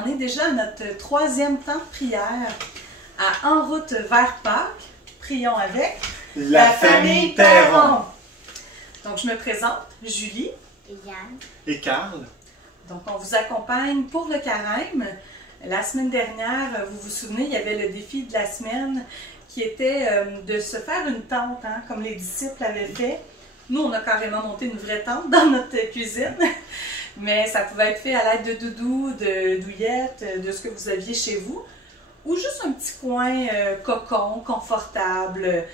en est déjà à notre troisième temps de prière à En route vers Pâques. Prions avec la famille Perron. Donc, je me présente, Julie. Et Yann. Et Carl. Donc, on vous accompagne pour le carême. La semaine dernière, vous vous souvenez, il y avait le défi de la semaine qui était de se faire une tente, hein, comme les disciples avaient fait. Nous, on a carrément monté une vraie tente dans notre cuisine, mais ça pouvait être fait à l'aide de doudou, de douillettes, de ce que vous aviez chez vous, ou juste un petit coin cocon, confortable,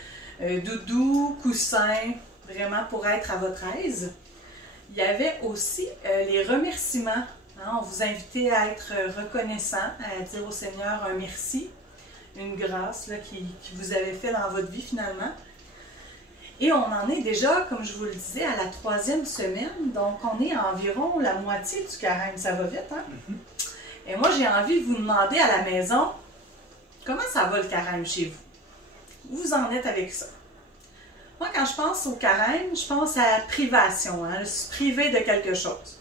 doudou, coussin, vraiment pour être à votre aise. Il y avait aussi les remerciements. Hein, on vous invitait à être reconnaissant, à dire au Seigneur un merci, une grâce là, qui vous avait fait dans votre vie finalement. Et on en est déjà, comme je vous le disais, à la troisième semaine. Donc, on est à environ la moitié du carême. Ça va vite, hein? Mm-hmm. Et moi, j'ai envie de vous demander à la maison, comment ça va le carême chez vous? Où vous en êtes avec ça? Moi, quand je pense au carême, je pense à privation, hein, se priver de quelque chose.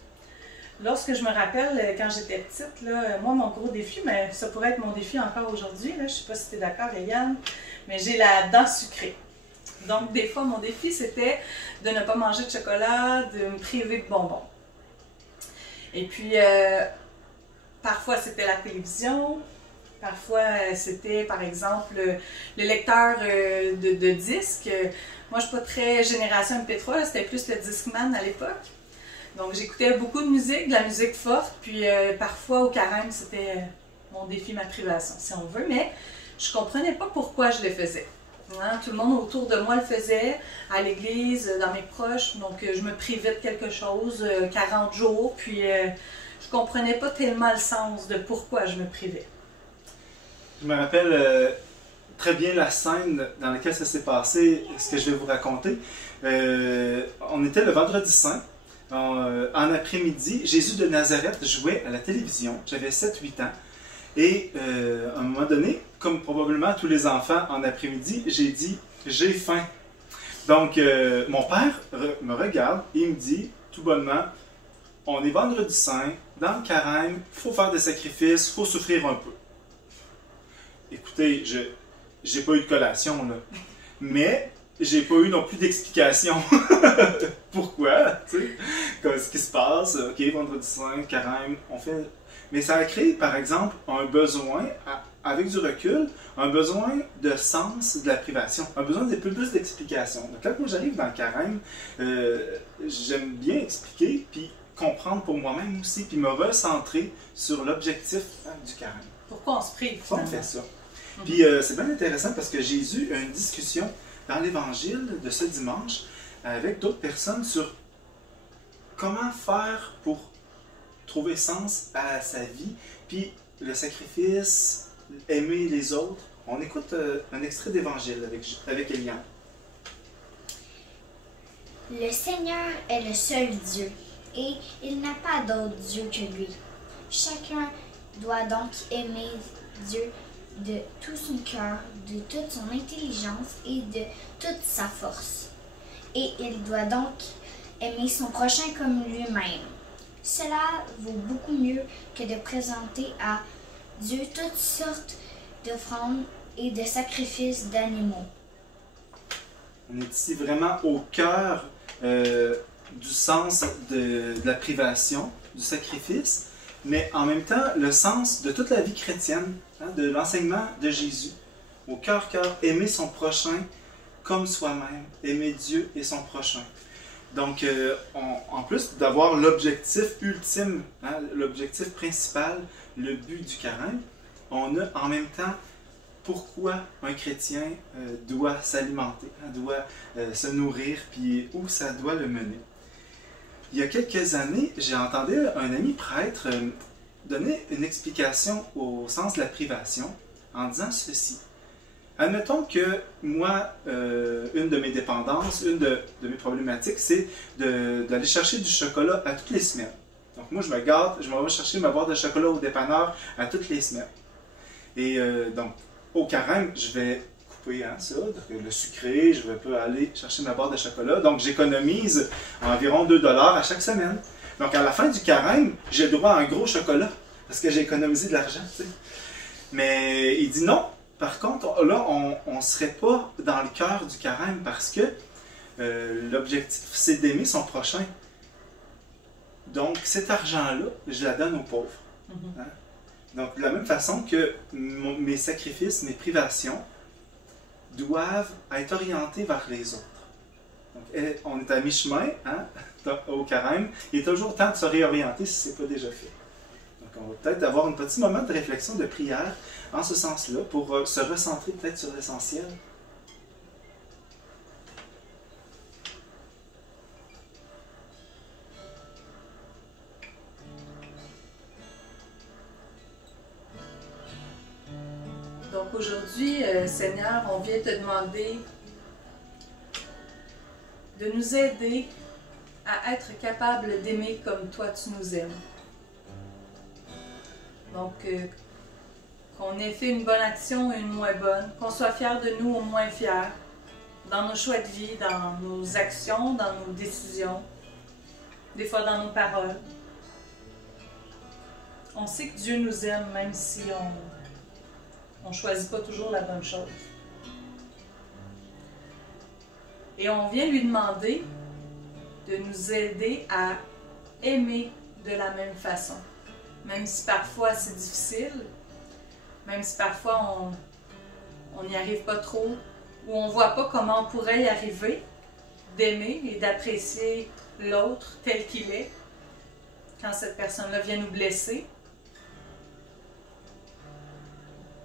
Lorsque je me rappelle, quand j'étais petite, là, moi, mon gros défi, mais ça pourrait être mon défi encore aujourd'hui, je ne sais pas si tu es d'accord, Yann, mais j'ai la dent sucrée. Donc, des fois, mon défi, c'était de ne pas manger de chocolat, de me priver de bonbons. Et puis, parfois, c'était la télévision. Parfois, c'était, par exemple, le lecteur de disques. Moi, je ne suis pas très génération MP3, c'était plus le Discman à l'époque. Donc, j'écoutais beaucoup de musique, de la musique forte. Puis, parfois, au carême, c'était mon défi, ma privation, si on veut. Mais je ne comprenais pas pourquoi je le faisais. Hein, tout le monde autour de moi le faisait, à l'église, dans mes proches, donc je me privais de quelque chose, 40 jours, puis je comprenais pas tellement le sens de pourquoi je me privais. Je me rappelle très bien la scène dans laquelle ça s'est passé, ce que je vais vous raconter. On était le vendredi saint, en après-midi, Jésus de Nazareth jouait à la télévision, j'avais 7-8 ans. Et à un moment donné, comme probablement tous les enfants en après-midi, j'ai dit « j'ai faim ». Donc, mon père me regarde et il me dit tout bonnement « on est vendredi saint, dans le carême, il faut faire des sacrifices, il faut souffrir un peu ». Écoutez, j'ai pas eu de collation, là. Mais j'ai pas eu non plus d'explication. Pourquoi, tu sais, comme ce qui se passe, ok, vendredi saint, carême, on fait... Mais ça a créé, par exemple, un besoin, avec du recul, un besoin de sens de la privation, un besoin de plus d'explication. Donc, quand moi j'arrive dans le carême, j'aime bien expliquer, puis comprendre pour moi-même aussi, puis me recentrer sur l'objectif du carême. Pourquoi on se prive? Pourquoi on fait ça? Puis c'est bien intéressant parce que Jésus a une discussion dans l'Évangile de ce dimanche avec d'autres personnes sur comment faire pour trouver sens à sa vie, puis le sacrifice, aimer les autres. On écoute un extrait d'Évangile avec Eliane. Le Seigneur est le seul Dieu, et il n'a pas d'autre Dieu que lui. Chacun doit donc aimer Dieu de tout son cœur, de toute son intelligence et de toute sa force. Et il doit donc aimer son prochain comme lui-même. Cela vaut beaucoup mieux que de présenter à Dieu toutes sortes d'offrandes et de sacrifices d'animaux. On est ici vraiment au cœur du sens de la privation, du sacrifice, mais en même temps le sens de toute la vie chrétienne, hein, de l'enseignement de Jésus. Au cœur, aimer son prochain comme soi-même, aimer Dieu et son prochain. Donc, en plus d'avoir l'objectif ultime, hein, l'objectif principal, le but du carême, on a en même temps pourquoi un chrétien doit s'alimenter, hein, doit se nourrir, puis où ça doit le mener. Il y a quelques années, j'ai entendu un ami prêtre donner une explication au sens de la privation en disant ceci. Admettons que moi, une de mes dépendances, une de mes problématiques, c'est d'aller chercher du chocolat à toutes les semaines. Donc moi, je me gâte, je m'en vais chercher ma boîte de chocolat au dépanneur à toutes les semaines. Et donc, au carême, je vais couper ça, le sucré, je vais pas aller chercher ma boîte de chocolat. Donc, j'économise environ 2 $ à chaque semaine. Donc, à la fin du carême, j'ai le droit à un gros chocolat. parce que j'ai économisé de l'argent, tu sais. Mais il dit non. Par contre, là, on ne serait pas dans le cœur du carême parce que l'objectif, c'est d'aimer son prochain. Donc, cet argent-là, je la donne aux pauvres. Hein? Donc, de la même façon que mes sacrifices, mes privations doivent être orientés vers les autres. Donc, on est à mi-chemin, hein, au carême. Il est toujours temps de se réorienter si ce n'est pas déjà fait. Donc, on va peut-être avoir un petit moment de réflexion, de prière en ce sens-là pour se recentrer peut-être sur l'essentiel. Donc aujourd'hui, Seigneur, on vient te demander de nous aider à être capables d'aimer comme toi tu nous aimes. Donc, qu'on ait fait une bonne action ou une moins bonne, qu'on soit fiers de nous ou moins fiers, dans nos choix de vie, dans nos actions, dans nos décisions, des fois dans nos paroles. On sait que Dieu nous aime même si on ne choisit pas toujours la bonne chose. Et on vient lui demander de nous aider à aimer de la même façon. Même si parfois c'est difficile, même si parfois on n'y arrive pas trop, ou on ne voit pas comment on pourrait y arriver, d'aimer et d'apprécier l'autre tel qu'il est, quand cette personne-là vient nous blesser.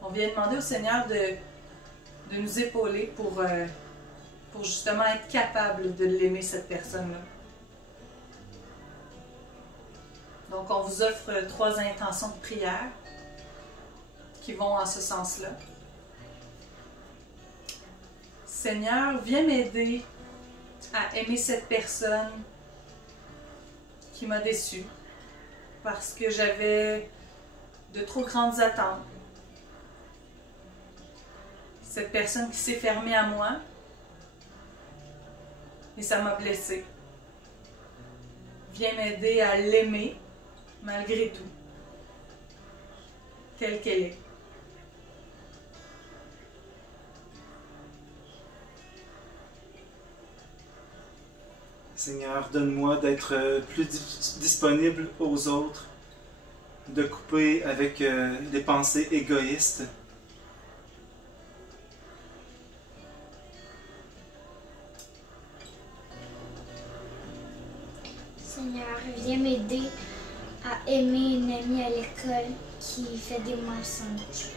On vient demander au Seigneur de nous épauler pour justement être capable de l'aimer, cette personne-là. Donc, on vous offre 3 intentions de prière qui vont en ce sens-là. Seigneur, viens m'aider à aimer cette personne qui m'a déçue parce que j'avais de trop grandes attentes. Cette personne qui s'est fermée à moi et ça m'a blessée. Viens m'aider à l'aimer malgré tout, telle qu'elle est. Seigneur, donne-moi d'être plus disponible aux autres, de couper avec des pensées égoïstes. Seigneur, viens m'aider à aimer une amie à l'école qui fait des mensonges.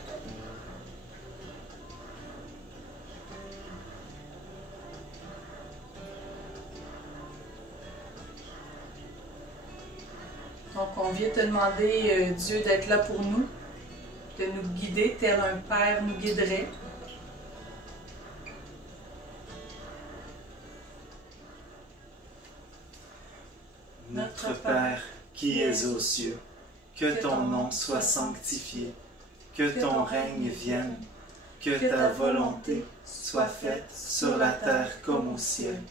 Donc, on vient te demander, Dieu, d'être là pour nous, de nous guider tel un père nous guiderait. Notre Père, qui es aux cieux, que ton nom soit sanctifié, que ton règne vienne, que ta volonté soit faite sur la terre comme au ciel.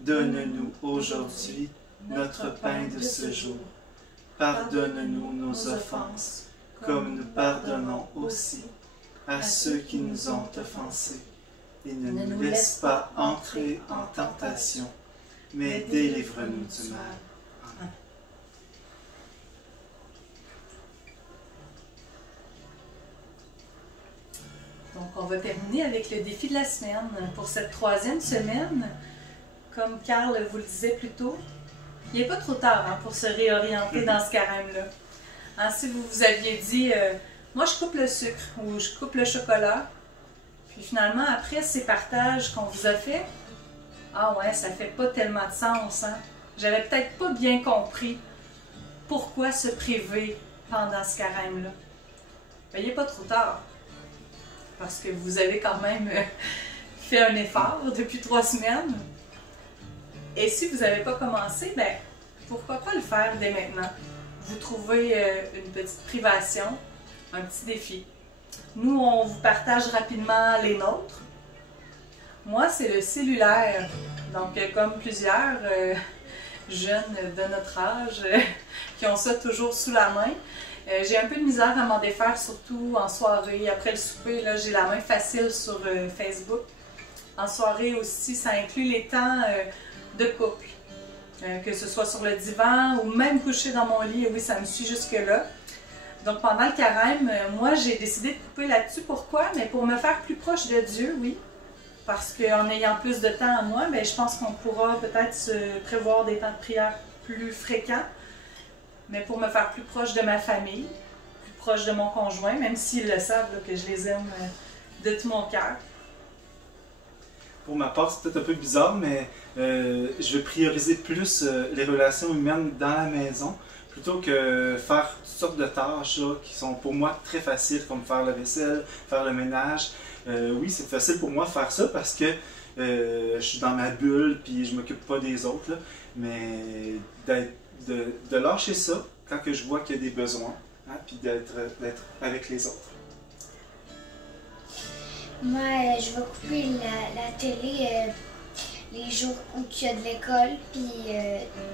Donne-nous aujourd'hui notre pain de ce jour. Pardonne-nous nos offenses, comme nous pardonnons aussi à ceux qui nous ont offensés. Et ne nous laisse pas entrer en tentation, mais délivre-nous du mal. Amen. Donc, on va terminer avec le défi de la semaine. Pour cette 3e semaine, comme Carl vous le disait plus tôt, il n'est pas trop tard pour se réorienter dans ce carême-là. Hein, si vous vous aviez dit, moi je coupe le sucre ou je coupe le chocolat, puis finalement, après ces partages qu'on vous a fait, ah ouais, ça fait pas tellement de sens. Hein? J'avais peut-être pas bien compris pourquoi se priver pendant ce carême-là. Ben, il n'est pas trop tard. Parce que vous avez quand même fait un effort depuis 3 semaines. Et si vous n'avez pas commencé, ben, pourquoi pas le faire dès maintenant? Vous trouvez une petite privation, un petit défi. Nous, on vous partage rapidement les nôtres. Moi, c'est le cellulaire. Donc, comme plusieurs jeunes de notre âge qui ont ça toujours sous la main, J'ai un peu de misère à m'en défaire, surtout en soirée. Après le souper, là, j'ai la main facile sur Facebook. En soirée aussi, ça inclut les temps de couple. Que ce soit sur le divan ou même couché dans mon lit, oui, ça me suit jusque-là. Donc pendant le carême, moi j'ai décidé de couper là-dessus. Pourquoi? Mais pour me faire plus proche de Dieu, oui. Parce qu'en ayant plus de temps à moi, bien, je pense qu'on pourra peut-être se prévoir des temps de prière plus fréquents. Mais pour me faire plus proche de ma famille, plus proche de mon conjoint, même s'ils le savent là, que je les aime de tout mon cœur. Pour ma part, c'est peut-être un peu bizarre, mais je vais prioriser plus les relations humaines dans la maison plutôt que faire toutes sortes de tâches là, qui sont pour moi très faciles, comme faire la vaisselle, faire le ménage. Oui, c'est facile pour moi de faire ça parce que je suis dans ma bulle puis je m'occupe pas des autres. Là, mais de lâcher ça quand que je vois qu'il y a des besoins, hein, puis d'être avec les autres. Moi, je vais couper la télé les jours où il y a de l'école, puis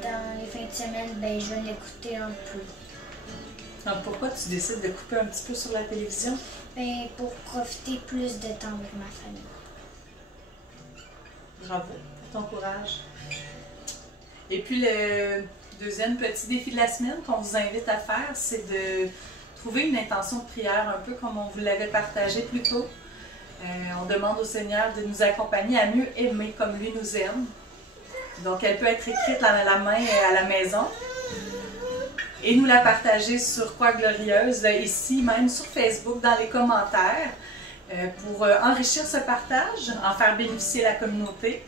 dans les fins de semaine, ben, je vais l'écouter un peu. Donc pourquoi tu décides de couper un petit peu sur la télévision? Ben, pour profiter plus de temps avec ma famille. Bravo pour ton courage. Et puis le deuxième petit défi de la semaine qu'on vous invite à faire, c'est de trouver une intention de prière, un peu comme on vous l'avait partagé plus tôt. On demande au Seigneur de nous accompagner à mieux aimer comme lui nous aime. Donc elle peut être écrite à la main à la maison et nous la partager sur Croix Glorieuse, ici même sur Facebook, dans les commentaires, pour enrichir ce partage, en faire bénéficier la communauté.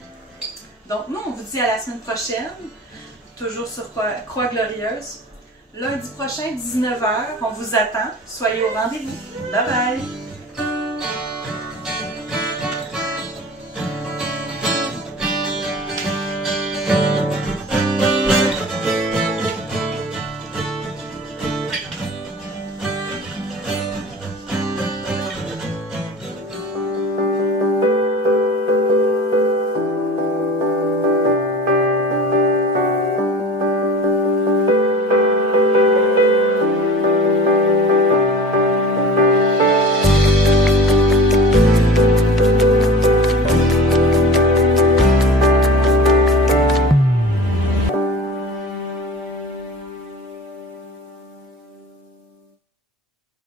Donc nous, on vous dit à la semaine prochaine, toujours sur Croix Glorieuse. Lundi prochain, 19h, on vous attend. Soyez au rendez-vous. Bye bye!